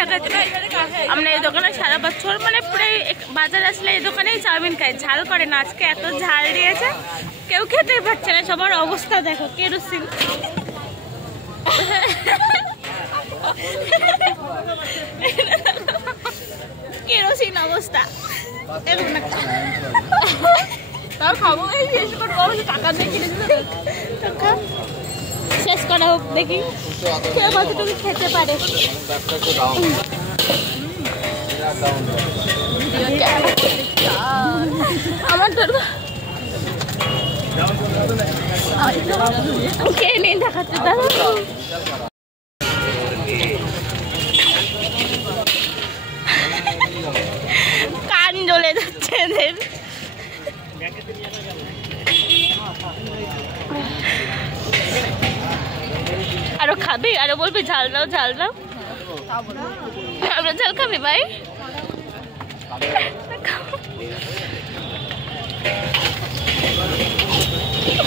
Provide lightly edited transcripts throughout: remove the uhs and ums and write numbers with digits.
দেখাচ্ছি। আমরা এই দোকানে সারা বছর মানে প্রায় বাজার আসলে এই দোকানেই চাউমিন খাই। ঝাল করে না, আজকে এত ঝাল দিয়েছে কেউ খেতেই পারছে না। সবার অবস্থা দেখো, কেরোসিন কেরোসিন অবস্থা। তাও খাবো, শেষ করবো, টাকা দিয়ে কিনেছিল। শেষ করা হোক, দেখি কে কতটুকু খেতে পারে। আমার তো খেয়ে নিয়ে দেখাচ্ছে দাদা। কান জ্বলে যাচ্ছে এদের। আরো খাবি? আরো বলবি ঝাল দাও ঝাল দাও? আমরা ঝাল খাবি ভাই?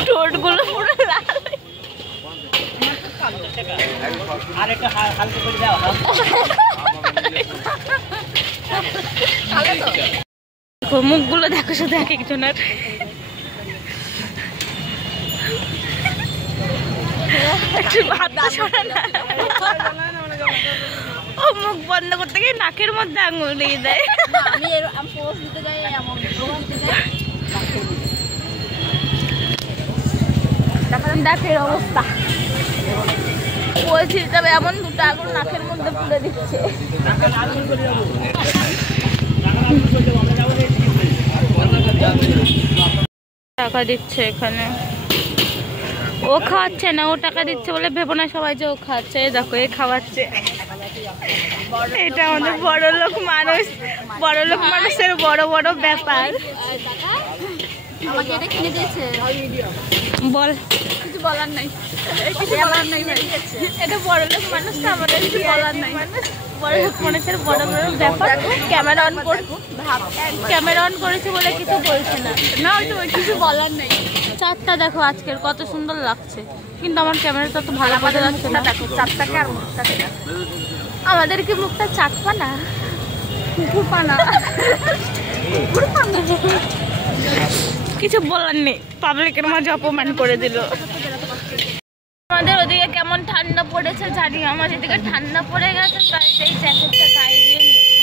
ঠোঁট গুলো পুরো লাল। মুখগুলো দেখো শুধু এক একজনের। ও মুখ বন্ধ করতে গিয়ে নাকের মধ্যে আঙুল দিয়ে দেয়। নাকের অবস্থা বলছি, তবে এমন দুটো আঙুল নাকের মধ্যে পুড়ে দিচ্ছে। টাকা দিচ্ছে এখানে, ও খাওয়াচ্ছে না, ও টাকা দিচ্ছে বলে ভেবো না সবাই যে ও খাওয়াচ্ছে। দেখো এ খাওয়াচ্ছে। এটা আমাদের বড় লোক মানুষ, বড় লোক মানুষের বড় বড় ব্যাপার। আমাকে এটা কিনে দিয়েছে। বল, কিছু বলার নাই, কিছু বলার নাই ভাই। এটা বড় লোক মানুষ তো, আমাদের কিছু বলার নাই। বড় লোক মানুষের বড় বড় ব্যাপার। ক্যামেরা অন কর, ক্যামেরা অন করেছে বলে কিছু বলছে না। না ওই কিছু বলার নাই। চাঁদটা দেখো আজকের কত সুন্দর লাগছে, কিন্তু আমার ক্যামেরাটা তো ভালো বোঝা যাচ্ছে না। দেখো চাঁদটাকে আর মুখটাকে। আমাদের কি মুখটা চাকপা না, কুকুর পানা? কিছু বলার নেই, পাবলিকের মাঝে অপমান করে দিল। আমাদের ওদিকে কেমন ঠান্ডা পড়েছে জানি, আমাদের দিকে ঠান্ডা পড়ে গেছে, তাই এই জ্যাকেটটা গায়ে দিয়ে নিয়েছি।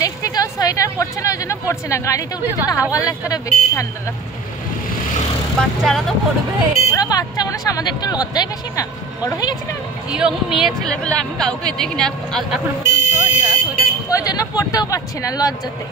দেখছি কেউ সোয়েটার পরছে না, ওই জন্য পরছে না। গাড়িতে উঠে যেটা হাওয়া লাগছে ওটা বেশি ঠান্ডা লাগছে। বাচ্চারা তো পড়বে, ওরা বাচ্চা মানুষ, আমাদের একটু লজ্জায় বেশি না, বড় হয়ে গেছে না। ইয়ং মেয়ে ছেলে পেলে আমি কাউকে দেখি না এখনো পর্যন্ত সোয়েটার, ওই জন্য পড়তেও পারছি না লজ্জাতে।